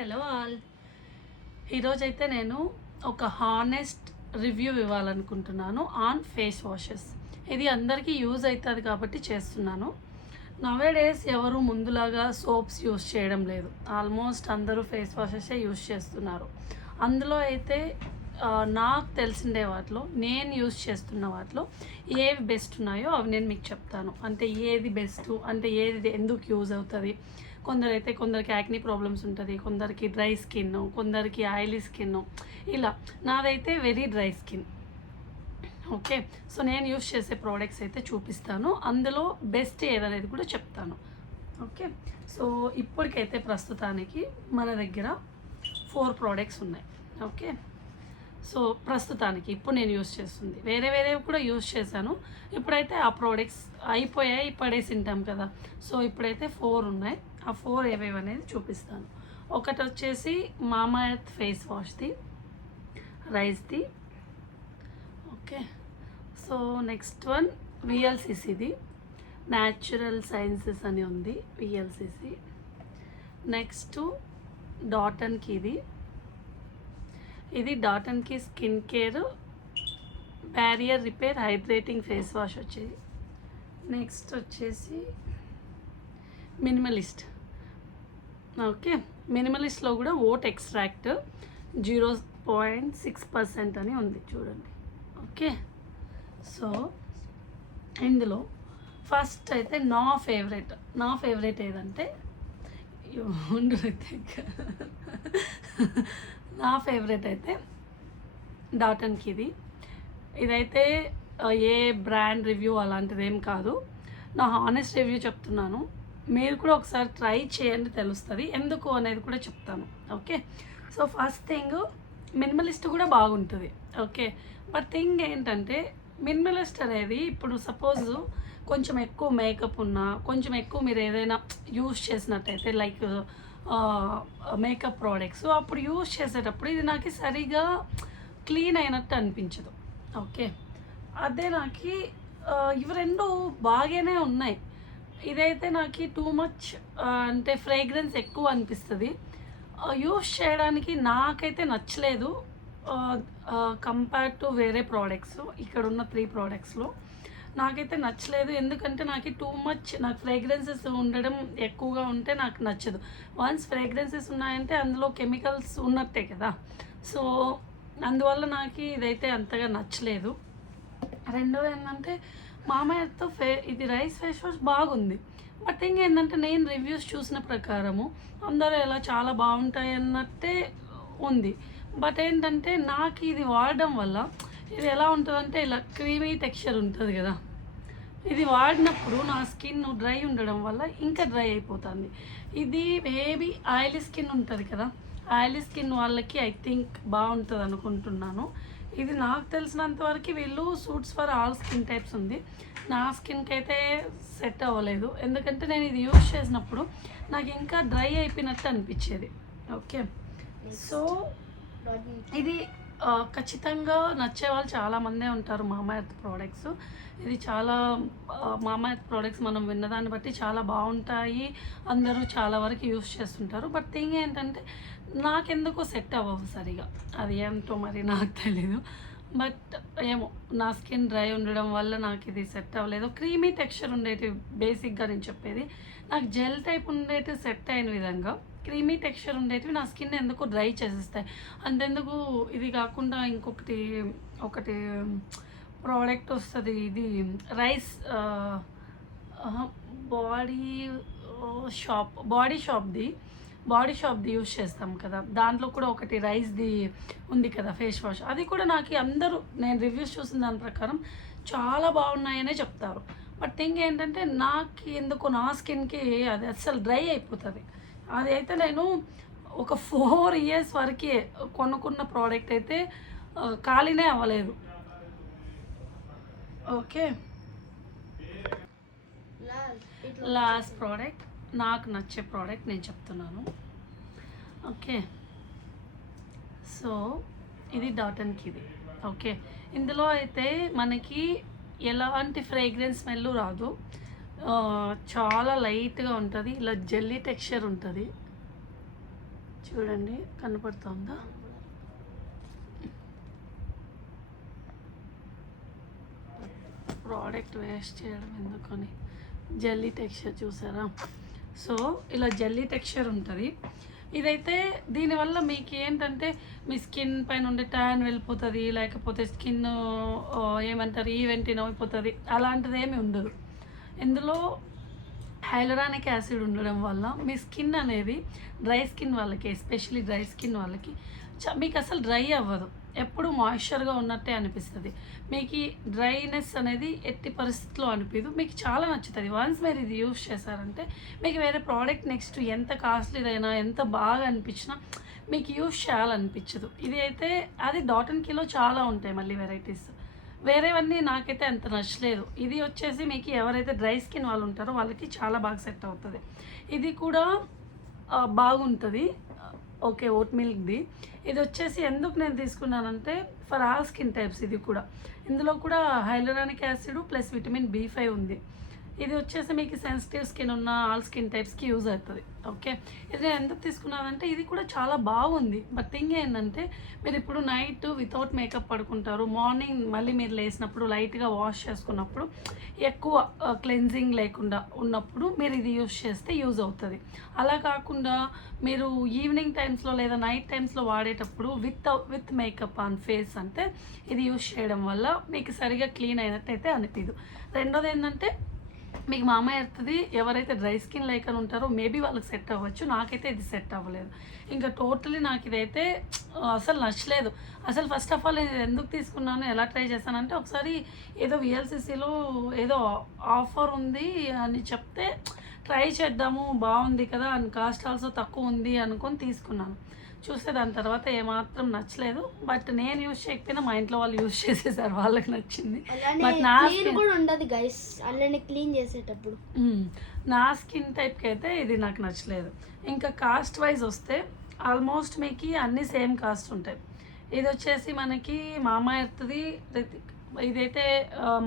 Hello all. ఈరోజైతే నేను ఒక హానెస్ట్ రివ్యూ ఇవ్వాలనుకుంటున్నాను ఆన్ ఫేస్ వాషెస్. ఇది అందరికీ యూజ్ అవుతుంది కాబట్టి చేస్తున్నాను. నవేడేస్ ఎవరు ముందులాగా సోప్స్ యూజ్ చేయడం లేదు. ఆల్మోస్ట్ అందరూ ఫేస్ వాషెసే యూజ్ చేస్తున్నారు. అందులో అయితే నాకు తెలిసిండే వాటిలో నేను యూజ్ చేస్తున్న వాటిలో ఏవి బెస్ట్ ఉన్నాయో అవి నేను మీకు చెప్తాను. అంటే ఏది బెస్ట్, అంటే ఏది ఎందుకు యూజ్ అవుతుంది. కొందరికి యాక్నీ ప్రాబ్లమ్స్ ఉంటుంది, కొందరికి డ్రై స్కిన్, కొందరికి ఆయిలీ స్కిన్. ఇలా నాదైతే very dry skin. Okay, so నేను యూజ్ చేసే ప్రోడక్ట్స్ అయితే చూపిస్తాను. అందులో బెస్ట్ ఏదనేది కూడా చెప్తాను. ఓకే, సో ఇప్పటికైతే ప్రస్తుతానికి మన దగ్గర 4 ప్రోడక్ట్స్ ఉన్నాయి. ఓకే, సో ప్రస్తుతానికి ఇప్పుడు నేను యూజ్ చేస్తుంది, వేరేవి కూడా యూజ్ చేశాను. ఇప్పుడైతే ఆ ప్రోడక్ట్స్ అయిపోయాయి, పడేసి ఉంటాం కదా. సో ఇప్పుడైతే 4 ఉన్నాయి. ఆ 4 ఏవేవి అనేది చూపిస్తాను. ఒకటి వచ్చేసి మామా ఎర్త్ ఫేస్ వాష్ది, రైస్ది. ఓకే, సో నెక్స్ట్ వన్ విఎల్సిసిది, న్యాచురల్ సైన్సెస్ అని ఉంది విఎల్సిసి. నెక్స్ట్ డాటన్కి, ఇది డాటన్కి skin care barrier repair hydrating face wash వచ్చేది. నెక్స్ట్ వచ్చేసి మినిమలిస్ట్. ఓకే, మినిమలిస్ట్లో కూడా ఓట్ ఎక్స్ట్రాక్ట్ 0.6% అని ఉంది చూడండి. ఓకే, సో ఇందులో ఫస్ట్ అయితే నా ఫేవరెట్ ఏదంటే నా ఫేవరెట్ అయితే డాటన్కి. ఇదైతే ఏ బ్రాండ్ రివ్యూ అలాంటిది ఏం కాదు, నా హానెస్ట్ రివ్యూ చెప్తున్నాను. మీరు కూడా ఒకసారి ట్రై చేయండి, తెలుస్తుంది ఎందుకు అనేది కూడా చెప్తాను. Okay, so first thing minimalist కూడా బాగుంటుంది. ఓకే, బట్ థింగ్ ఏంటంటే మినిమలిస్ట్ అనేది ఇప్పుడు సపోజ్ కొంచెం ఎక్కువ మేకప్ ఉన్నా, కొంచెం ఎక్కువ మీరు ఏదైనా యూజ్ చేసినట్టయితే లైక్ మేకప్ ప్రోడక్ట్స్ అప్పుడు యూజ్ చేసేటప్పుడు ఇది నాకు సరిగా క్లీన్ అయినట్టు అనిపించదు. ఓకే, అదే నాకు ఇవి రెండు బాగానే ఉన్నాయి. ఇదైతే నాకు టూ మచ్ అంటే ఫ్రేగ్రెన్స్ ఎక్కువ అనిపిస్తుంది. యూజ్ చేయడానికి నాకైతే నచ్చలేదు కంపేర్ టు వేరే ప్రోడక్ట్స్. ఇక్కడ ఉన్న 3 ప్రోడక్ట్స్లో నాకైతే నచ్చలేదు. ఎందుకంటే నాకు టూ మచ్, నాకు ఫ్రేగ్రెన్సెస్ ఉండడం ఎక్కువగా ఉంటే నాకు నచ్చదు. వన్స్ ఫ్రేగ్రెన్సెస్ ఉన్నాయంటే అందులో కెమికల్స్ ఉన్నట్టే కదా. సో అందువల్ల నాకు ఇదైతే అంతగా నచ్చలేదు. రెండోది ఏంటంటే మామా ఎర్త్ ఇది రైస్ ఫేస్ వాష్ బాగుంది. బట్ థింగ్ ఏంటంటే నేను రివ్యూస్ చూసిన ప్రకారము అందరూ ఎలా చాలా బాగుంటాయి అన్నట్టే ఉంది. బట్ ఏంటంటే నాకు ఇది వాడడం వల్ల ఇది ఎలా ఉంటుందంటే ఇలా క్రీమీ టెక్స్చర్ ఉంటుంది కదా. ఇది వాడినప్పుడు నా స్కిన్ డ్రై ఉండడం వల్ల ఇంకా డ్రై అయిపోతుంది. ఇది మేబీ ఆయిలీ స్కిన్ ఉంటుంది కదా, ఆయిలీ స్కిన్ వాళ్ళకి ఐ థింక్ బాగుంటుంది అనుకుంటున్నాను. ఇది నాకు తెలిసినంత వరకు వీళ్ళు suits for all skin types ఉంది. నా స్కిన్కి అయితే సెట్ అవ్వలేదు, ఎందుకంటే నేను ఇది యూజ్ చేసినప్పుడు నాకు ఇంకా డ్రై అయిపోయినట్టు అనిపించేది. ఓకే, సో ఇది ఖచ్చితంగా నచ్చే వాళ్ళు చాలామందే ఉంటారు మామా ఎర్త్ ప్రోడక్ట్స్. ఇది చాలా మామా ఎర్త్ ప్రోడక్ట్స్ మనం విన్నదాన్ని బట్టి చాలా బాగుంటాయి, అందరూ చాలా వరకు యూస్ చేస్తుంటారు. బట్ థింగ్ ఏంటంటే నాకెందుకో సెట్ అవ్వవు సరిగా, అది ఏంటో మరి నాకు తెలీదు. బట్ ఏమో నా స్కిన్ డ్రై ఉండడం వల్ల నాకు ఇది సెట్ అవ్వలేదు. క్రీమీ టెక్స్చర్ ఉండేటివి బేసిక్గా నేను చెప్పేది, నాకు జెల్ టైప్ ఉండేటివి సెట్ అయిన విధంగా క్రీమీ టెక్స్చర్ ఉండేటివి నా స్కిన్ ఎందుకు డ్రై చేసేస్తాయి. అంతెందుకు ఇది కాకుండా ఒకటి ప్రోడక్ట్ వస్తుంది, ఇది రైస్ బాడీ షాప్ది యూజ్ చేస్తాం కదా, దాంట్లో కూడా ఒకటి రైస్ది ఉంది కదా ఫేస్ వాష్. అది కూడా నాకు అందరూ నేను రివ్యూస్ చూసిన దాని ప్రకారం చాలా బాగున్నాయనే చెప్తారు. బట్ థింగ్ ఏంటంటే నాకు ఎందుకు నా స్కిన్కి అది అస్సలు డ్రై అయిపోతుంది. అది అయితే నేను ఒక 4 years వరకే కొనుక్కున్న ప్రోడక్ట్ అయితే ఖాళీనే అవ్వలేదు. ఓకే, లాస్ట్ ప్రోడక్ట్ నాకు నచ్చే ప్రోడక్ట్ నేను చెప్తున్నాను. ఓకే, సో ఇది డాటన్కి. ఓకే, ఇందులో అయితే మనకి ఎలాంటి ఫ్రేగ్రెన్స్ స్మెల్ రాదు, చాలా లైట్గా ఉంటుంది, ఇలా జెల్లీ టెక్స్చర్ ఉంటుంది. చూడండి కనపడుతుందా? ప్రోడక్ట్ వేస్ట్ చేయడం ఎందుకని. జెల్లీ టెక్స్చర్ చూసారా? సో ఇలా జెల్లీ టెక్స్చర్ ఉంటుంది. ఇదైతే దీనివల్ల మీకు ఏంటంటే మీ స్కిన్ పైన ఉండే ట్యాన్ వెళ్ళిపోతుంది, లేకపోతే స్కిన్ ఏమంటారు ఈవెంటిన్ అయిపోతుంది, అలాంటిది ఏమి ఉండదు. ఇందులో హైలరానిక్ యాసిడ్ ఉండడం వల్ల మీ స్కిన్ అనేది డ్రై స్కిన్ వాళ్ళకి, ఎస్పెషలీ డ్రై స్కిన్ వాళ్ళకి మీకు అసలు డ్రై అవ్వదు, ఎప్పుడు మాయిశ్చర్గా ఉన్నట్టే అనిపిస్తుంది. మీకు ఈ డ్రైనెస్ అనేది ఎట్టి పరిస్థితిలో అనిపించదు, మీకు చాలా నచ్చుతుంది. వన్స్ మీరు ఇది యూస్ చేశారంటే మీకు వేరే ప్రోడక్ట్ నెక్స్ట్ ఎంత కాస్ట్లీదైనా ఎంత బాగా అనిపించినా మీకు యూస్ చేయాలనిపించదు. ఇది అయితే అది డాట్ అండ్ కీలో చాలా ఉంటాయి మళ్ళీ వెరైటీస్, వేరేవన్నీ నాకైతే అంత నచ్చలేదు. ఇది వచ్చేసి మీకు ఎవరైతే డ్రై స్కిన్ వాళ్ళు ఉంటారో వాళ్ళకి చాలా బాగా సెట్ అవుతుంది. ఇది కూడా బాగుంటుంది. ఓకే, ఓట్ మిల్క్ది. ఇది వచ్చేసి ఎందుకు నేను తీసుకున్నానంటే ఫర్ ఆల్ స్కిన్ టైప్స్. ఇది కూడా ఇందులో కూడా hyaluronic acid plus vitamin B5 ఉంది. ఇది వచ్చేసి మీకు సెన్సిటివ్ స్కిన్ ఉన్న ఆల్ స్కిన్ టైప్స్కి యూజ్ అవుతుంది. ఓకే, ఇది నేను ఎందుకు తీసుకున్నానంటే ఇది కూడా చాలా బాగుంది. బట్ థింగ్ ఏంటంటే మీరు ఇప్పుడు నైట్ వితౌట్ మేకప్ పడుకుంటారు, మార్నింగ్ మళ్ళీ మీరు లేసినప్పుడు లైట్గా వాష్ చేసుకున్నప్పుడు ఎక్కువ క్లెన్జింగ్ లేకుండా ఉన్నప్పుడు మీరు ఇది యూజ్ చేస్తే యూజ్ అవుతుంది. అలా కాకుండా మీరు ఈవినింగ్ టైమ్స్లో లేదా నైట్ టైమ్స్లో వాడేటప్పుడు విత్ మేకప్ ఆన్ ఫేస్ అంటే ఇది యూజ్ చేయడం వల్ల మీకు సరిగా క్లీన్ అయినట్టయితే అనిపించదు. రెండోది ఏంటంటే మీకు మామ ఎడుతుంది, ఎవరైతే డ్రై స్కిన్ లేక ఉంటారో మేబీ వాళ్ళకి సెట్ అవ్వచ్చు, నాకైతే ఇది సెట్ అవ్వలేదు. ఇంకా టోటలీ నాకు ఇదైతే అసలు నచ్చలేదు. అసలు ఫస్ట్ ఆఫ్ ఆల్ నేను ఎందుకు తీసుకున్నాను, ఎలా ట్రై చేశానంటే ఒకసారి ఏదో VLCCలో ఏదో ఆఫర్ ఉంది అని చెప్తే ట్రై చేద్దాము బాగుంది కదా అని, కాస్ట్ ఆల్సో తక్కువ ఉంది అనుకొని తీసుకున్నాను. చూస్తే దాని తర్వాత ఏమాత్రం నచ్చలేదు. బట్ నేను యూజ్ చేయకపోయినా మా ఇంట్లో వాళ్ళు యూజ్ చేసేసారు, వాళ్ళకి నచ్చింది. బట్ నా కూడా ఉండదు గైస్ అలానే క్లీన్ చేసేటప్పుడు. నా స్కిన్ టైప్కి అయితే ఇది నాకు నచ్చలేదు. ఇంకా కాస్ట్ వైజ్ వస్తే ఆల్మోస్ట్ మీకు అన్నీ సేమ్ కాస్ట్ ఉంటాయి. ఇది వచ్చేసి మనకి మామా ఎర్త్ది, ఇదైతే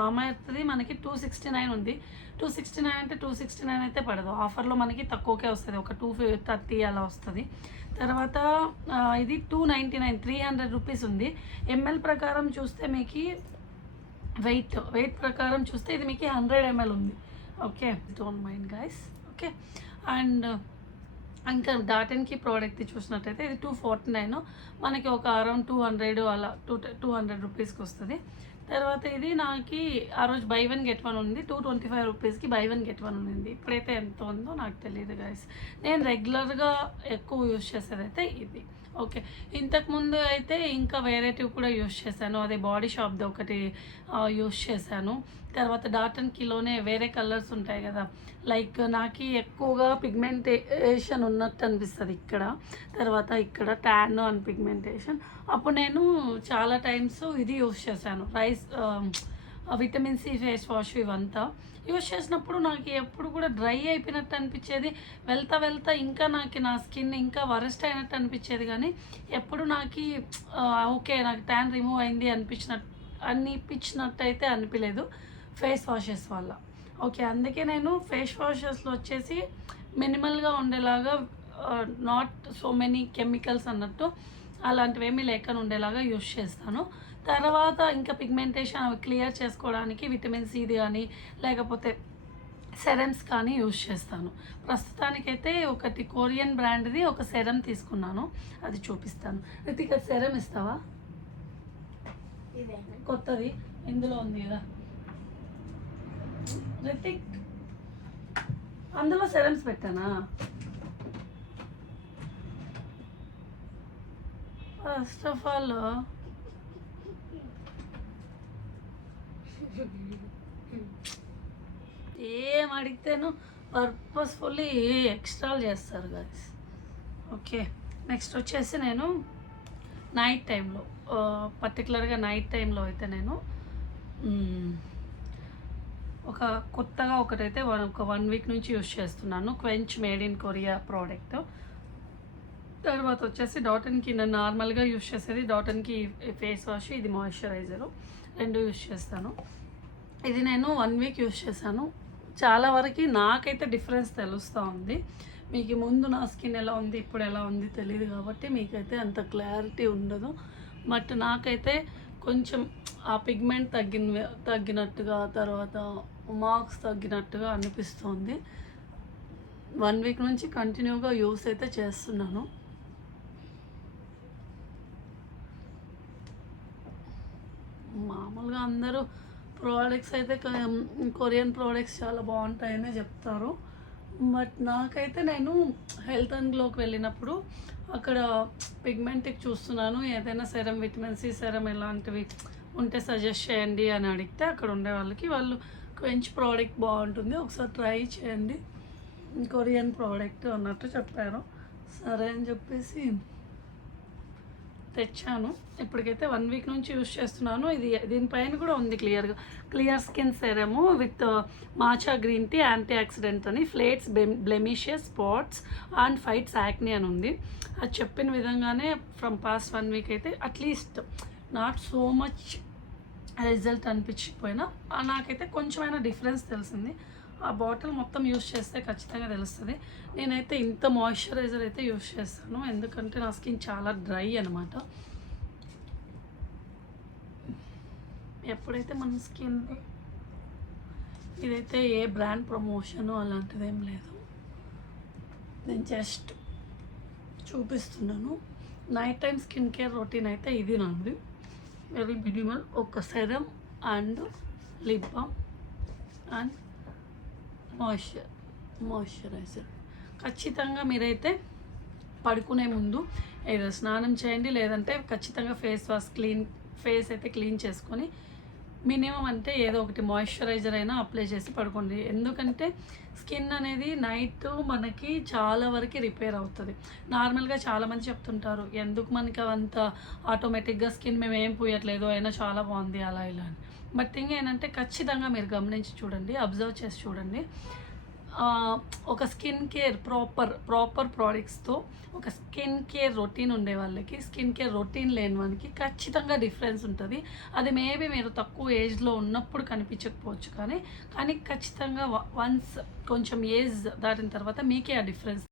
మామా ఎర్త్ది మనకి 269 ఉంది. 269 అంటే 269 అయితే పడదు, ఆఫర్లో మనకి తక్కువకే వస్తుంది, ఒక 230 అలా వస్తుంది. తర్వాత ఇది 299, 300 రూపీస్ ఉంది. ఎంఎల్ ప్రకారం చూస్తే మీకు వెయిట్ ప్రకారం చూస్తే ఇది మీకు 100 ml ఉంది. Okay, don't mind guys. Okay, and ఇంకా డాట్ అండ్ కీ ప్రోడక్ట్ చూసినట్టయితే ఇది 249, మనకి ఒక అరౌండ్ 200 అలా 200 రూపీస్కి వస్తుంది. తర్వాత ఇది నాకు ఆ రోజు బై 1 గెట్ 1 ఉంది, 225 రూపీస్కి బై 1 గెట్ 1 ఉంది. ఇప్పుడైతే ఎంత ఉందో నాకు తెలియదు గైస్. నేను రెగ్యులర్గా ఎక్కువ యూజ్ చేసేది అయితే ఇది. ఓకే, ఇంతకుముందు అయితే ఇంకా వేరేటివి కూడా యూజ్ చేశాను, అదే బాడీ షాప్ది ఒకటి యూజ్ చేశాను. తర్వాత డాట్ అండ్ కీలోనే వేరే కలర్స్ ఉంటాయి కదా, లైక్ నాకు ఎక్కువగా పిగ్మెంటేషన్ ఉన్నట్టు అనిపిస్తుంది ఇక్కడ, తర్వాత ఇక్కడ ట్యాన్ అండ్ పిగ్మెంటేషన్. అప్పుడు నేను చాలా టైమ్స్ ఇది యూజ్ చేశాను, విటమిన్ C ఫేస్ వాష్. ఇవంతా యూజ్ చేసినప్పుడు నాకు ఎప్పుడు కూడా డ్రై అయిపోయినట్టు అనిపించేది, వెళ్తా ఇంకా నాకు నా స్కిన్ ఇంకా వరస్ట్ అయినట్టు అనిపించేది. కానీ ఎప్పుడు నాకు ఓకే నాకు ట్యాన్ రిమూవ్ అయింది అనిపించినట్టు అయితే అనిపించలేదు ఫేస్ వాషెస్ వల్ల. ఓకే, అందుకే నేను ఫేస్ వాషెస్లో వచ్చేసి మినిమల్గా ఉండేలాగా, నాట్ సో మెనీ కెమికల్స్ అన్నట్టు అలాంటివి ఏమీ లేకుండా ఉండేలాగా యూజ్ చేస్తాను. తర్వాత ఇంకా పిగ్మెంటేషన్ అవి క్లియర్ చేసుకోవడానికి విటమిన్ Cది కానీ లేకపోతే సెరమ్స్ కానీ యూజ్ చేస్తాను. ప్రస్తుతానికైతే ఒకటి కొరియన్ బ్రాండ్ది ఒక సెరమ్ తీసుకున్నాను, అది చూపిస్తాను. రితిక సెరమ్ ఇస్తావా? కొత్తది ఇందులో ఉంది కదా రితిక్, అందులో సెరమ్స్ పెట్టానా? ఫస్ట్ ఆఫ్ ఆల్ ఏం అడిగితేను పర్పస్ఫుల్లీ ఎక్స్ట్రాలు చేస్తారు గైస్. ఓకే, నెక్స్ట్ వచ్చేసి నేను నైట్ టైంలో, పర్టికులర్గా నైట్ టైంలో అయితే నేను ఒక కొత్తగా ఒకటైతే ఒక 1 వీక్ నుంచి యూజ్ చేస్తున్నాను, Quench made in Korea product. తర్వాత వచ్చేసి డాట్ అండ్ కీ, నేను నార్మల్గా యూజ్ చేసేది Dot and Key face wash, ఇది మాయిశ్చరైజరు, రెండు యూజ్ చేస్తాను. ఇది నేను 1 వీక్ యూజ్ చేశాను, చాలా వరకు నాకైతే డిఫరెన్స్ తెలుస్తూ ఉంది. మీకు ముందు నా స్కిన్ ఎలా ఉంది ఇప్పుడు ఎలా ఉంది తెలియదు కాబట్టి మీకైతే అంత క్లారిటీ ఉండదు. బట్ నాకైతే కొంచెం ఆ పిగ్మెంట్ తగ్గినట్టుగా, తర్వాత మార్క్స్ తగ్గినట్టుగా అనిపిస్తుంది. 1 వీక్ నుంచి కంటిన్యూగా యూస్ అయితే చేస్తున్నాను. మామూలుగా అందరూ ప్రోడక్ట్స్ అయితే కొరియన్ ప్రోడక్ట్స్ చాలా బాగుంటాయని చెప్తారు. బట్ నాకైతే నేను హెల్త్ అండ్ గ్లోకి వెళ్ళినప్పుడు అక్కడ పిగ్మెంట్కి చూస్తున్నాను, ఏదైనా సెరం, విటమిన్ సి సెరం ఎలాంటివి ఉంటే సజెస్ట్ చేయండి అని అడిగితే అక్కడ ఉండే వాళ్ళకి వాళ్ళు క్వెంచ్ ప్రోడక్ట్ బాగుంటుంది, ఒకసారి ట్రై చేయండి కొరియన్ ప్రోడక్ట్ అన్నట్టు చెప్పారు. సరే అని చెప్పేసి తెచ్చాను. ఇప్పటికైతే 1 వీక్ నుంచి యూస్ చేస్తున్నాను. దీనిపైన కూడా ఉంది clear skin serum with matcha green tea, యాంటీ ఆక్సిడెంట్ అని, ఫ్లేట్స్, blemishes, spots and fights acne అని ఉంది. అది చెప్పిన విధంగానే ఫ్రమ్ పాస్ట్ 1 వీక్ అయితే at least not so much result అనిపించకపోయినా నాకైతే కొంచెమైనా డిఫరెన్స్ తెలిసింది. ఆ బాటిల్ మొత్తం యూస్ చేస్తే ఖచ్చితంగా తెలుస్తుంది. నేనైతే ఇంత మాయిశ్చరైజర్ అయితే యూస్ చేస్తాను, ఎందుకంటే నా స్కిన్ చాలా డ్రై అనమాట. ఎప్పుడైతే మన స్కిన్ ఇదైతే ఏ బ్రాండ్ ప్రమోషను అలాంటిది ఏం లేదు, నేను జస్ట్ చూపిస్తున్నాను. Night time skin care routine అయితే ఇది నాది, వెరీ మినిమల్. ఒక serum and lip balm and moisturiser. ఖచ్చితంగా మీరైతే పడుకునే ముందు ఏదో స్నానం చేయండి, లేదంటే ఖచ్చితంగా ఫేస్ అయితే క్లీన్ చేసుకొని మినిమం అంటే ఏదో ఒకటి మాయిశ్చరైజర్ అయినా అప్లై చేసి పడుకోండి. ఎందుకంటే స్కిన్ అనేది నైట్ మనకి చాలా వరకు రిపేర్ అవుతుంది. నార్మల్గా చాలామంది చెప్తుంటారు ఎందుకు మనకి అంత ఆటోమేటిక్గా స్కిన్ మేము ఏం పోయట్లేదు అయినా చాలా బాగుంది అలా ఇలా అని. బట్ థింగ్ ఏంటంటే ఖచ్చితంగా మీరు గమనించి చూడండి, అబ్జర్వ్ చేసి చూడండి. ఒక స్కిన్ కేర్ ప్రాపర్ ప్రోడక్ట్స్తో ఒక స్కిన్ కేర్ రొటీన్ ఉండే వాళ్ళకి, స్కిన్ కేర్ రొటీన్ లేని వానికి ఖచ్చితంగా డిఫరెన్స్ ఉంటుంది. అది మేబీ మీరు తక్కువ ఏజ్లో ఉన్నప్పుడు కనిపించకపోవచ్చు, కానీ ఖచ్చితంగా వన్స్ కొంచెం ఏజ్ దాటిన తర్వాత మీకే ఆ డిఫరెన్స్